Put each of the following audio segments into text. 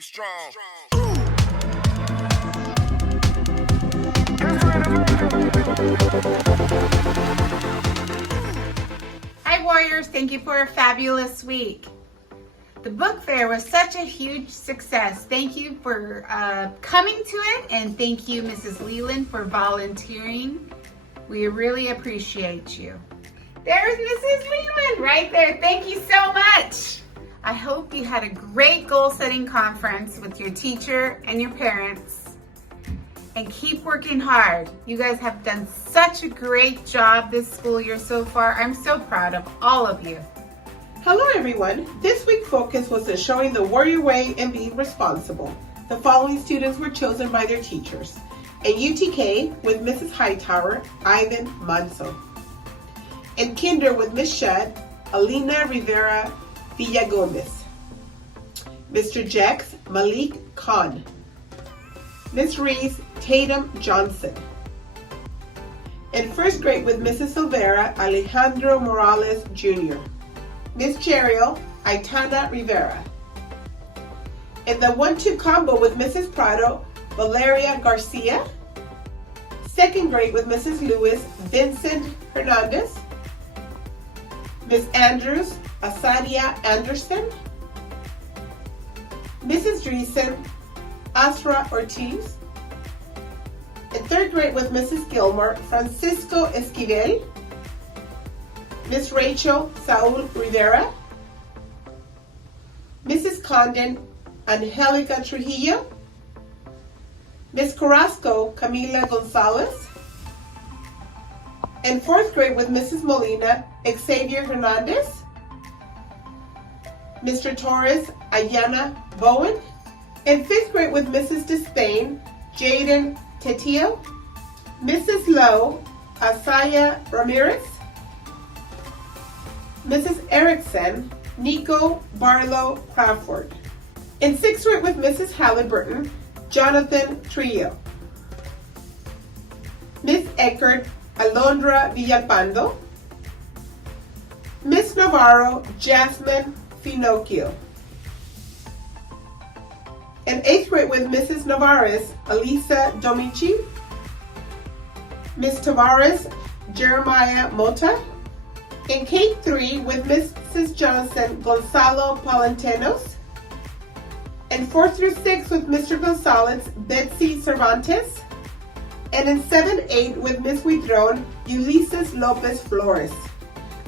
Be strong. Hi Warriors, thank you for a fabulous week. The book fair was such a huge success. Thank you for coming to it, and thank you Mrs. Leland for volunteering. We really appreciate you. There's Mrs. Leland right there. Thank you so much. I hope you had a great goal-setting conference with your teacher and your parents. And keep working hard. You guys have done such a great job this school year so far. I'm so proud of all of you. Hello everyone. This week's focus was on showing the warrior way and being responsible. The following students were chosen by their teachers. In UTK with Mrs. Hightower, Ivan Manso. In Kinder with Miss Shedd, Alina Rivera Villagomez. Mr. Jex, Malik Khan. Miss Reese, Tatum Johnson. In first grade with Mrs. Silvera, Alejandro Morales Jr. Miss Cheriel, Aitana Rivera. In the 1-2 combo with Mrs. Prado, Valeria Garcia. Second grade with Mrs. Lewis, Vincent Hernandez. Miss Andrews, Asadia Anderson. Mrs. Dreesen, Asra Ortiz. In third grade with Mrs. Gilmore, Francisco Esquivel. Miss Rachel Saul Rivera. Mrs. Condon, Angelica Trujillo. Miss Carrasco, Camila Gonzalez. In fourth grade with Mrs. Molina, Xavier Hernandez. Mr. Torres, Ayana Bowen. In fifth grade with Mrs. Despain, Jaden Tetillo. Mrs. Lowe, Asaya Ramirez. Mrs. Erickson, Nico Barlow Crawford. In sixth grade with Mrs. Halliburton, Jonathan Trillo. Miss Eckert, Alondra Villalpando. Miss Navarro, Jasmine Finocchio. In eighth grade with Mrs. Navarez, Elisa Domici. Miss Tavares, Jeremiah Mota. In K3 with Mrs. Johnson, Gonzalo Palantenos. In 4 through 6 with Mr. Gonzalez, Betsy Cervantes. And in 7-8 with Miss Huidron, Ulysses Lopez Flores.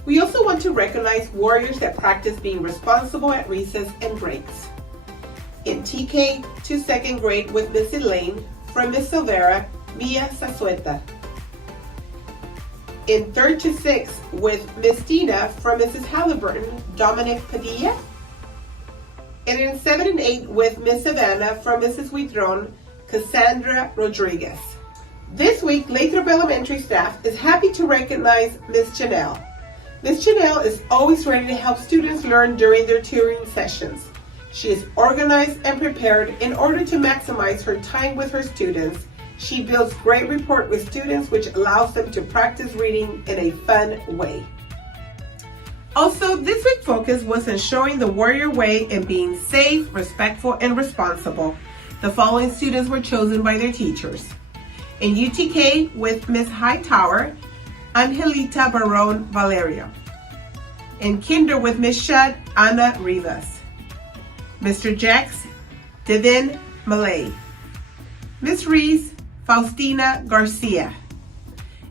We also want to recognize warriors that practice being responsible at recess and breaks. In TK to second grade with Miss Elaine, from Miss Silvera, Mia Sasueta. In 3rd to 6th with Miss Tina, from Mrs. Halliburton, Dominic Padilla. And in 7 and 8 with Miss Savannah, from Mrs. Huidron, Cassandra Rodriguez. This week, Lathrop Elementary staff is happy to recognize Miss Janelle. Miss Janelle is always ready to help students learn during their tutoring sessions. She is organized and prepared in order to maximize her time with her students. She builds great rapport with students, which allows them to practice reading in a fun way. Also, this week's focus was on showing the warrior way and being safe, respectful, and responsible. The following students were chosen by their teachers. In UTK with Miss Hightower, Angelita Barron Valerio. In Kinder with Miss Shedd, Ana Rivas. Mr. Jex, Devin Malay. Miss Reese, Faustina Garcia.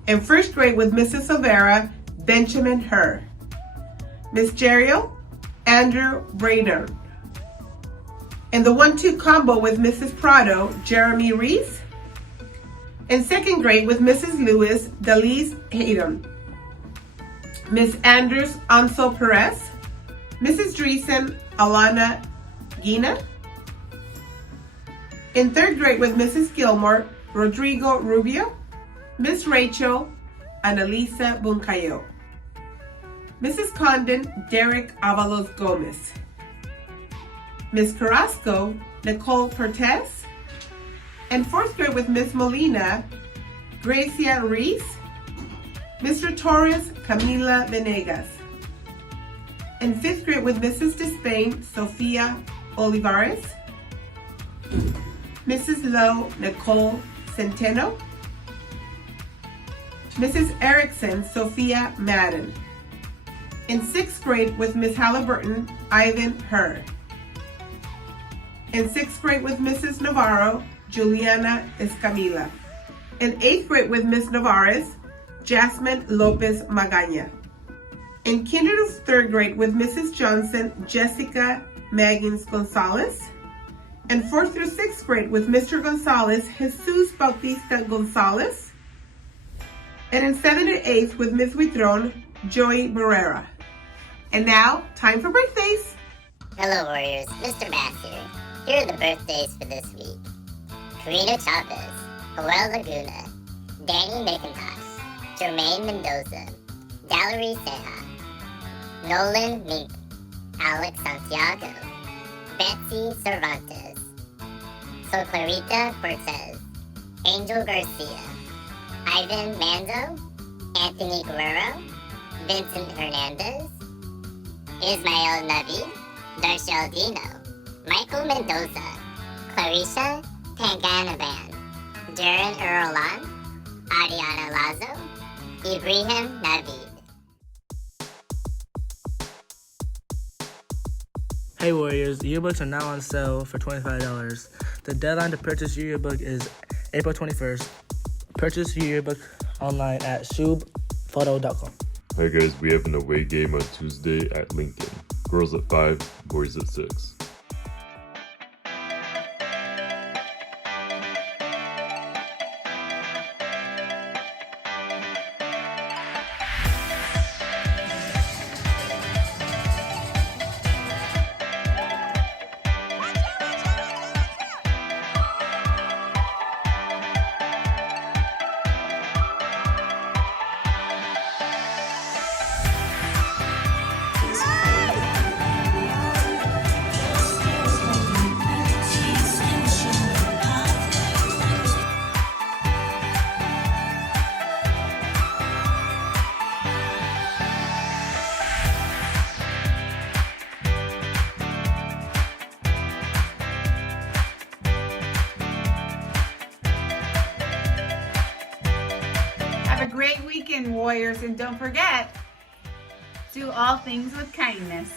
In first grade with Mrs. Silvera, Benjamin Herr. Miss Jeriel, Andrew Brader. In the 1-2 combo with Mrs. Prado, Jeremy Reese. In second grade with Mrs. Lewis, Dalise Hayden. Miss Andrews, Ansel Perez. Mrs. Dreesen, Alana Gina. In third grade with Mrs. Gilmore, Rodrigo Rubio. Miss Rachel, Annalisa Buncayo. Mrs. Condon, Derek Avalos Gomez. Miss Carrasco, Nicole Cortez. And fourth grade with Miss Molina, Gracia Reese. Mr. Torres, Camila Venegas. In fifth grade with Mrs. Despain, Sofia Olivares. Mrs. Lowe Nicole Centeno. Mrs. Erickson Sophia Madden. In 6th grade with Miss Halliburton, Ivan Hurd. In 6th grade with Mrs. Navarro, Juliana Escamilla. In 8th grade with Miss Navarez, Jasmine Lopez Magaña. In kinder to 3rd grade with Mrs. Johnson, Jessica Maggins Gonzalez. In 4th through 6th grade with Mr. Gonzalez, Jesus Bautista Gonzalez. And in 7th and 8th with Miss Huitron, Joey Barrera. And now, time for birthdays. Hello Warriors, Mr. Bass here. Here are the birthdays for this week. Karina Chavez, Joel Laguna, Danny McIntosh, Jermaine Mendoza, Valerie Ceja, Nolan Mink, Alex Santiago, Betsy Cervantes, So Clarita Cortez, Angel Garcia, Ivan Manzo, Anthony Guerrero, Vincent Hernandez, Ismael Nabi, Darshel Dino, Michael Mendoza, Clarisha Tanganaban, Darren Earlan, Ariana Lazo, Ibrahim Navid. Hey Warriors, yearbooks are now on sale for $25. The deadline to purchase your yearbook is April 21st. Purchase your yearbook online at shubphoto.com. Hi guys, we have an away game on Tuesday at Lincoln. Girls at 5, boys at 6. Have a great weekend, Warriors, and don't forget, do all things with kindness.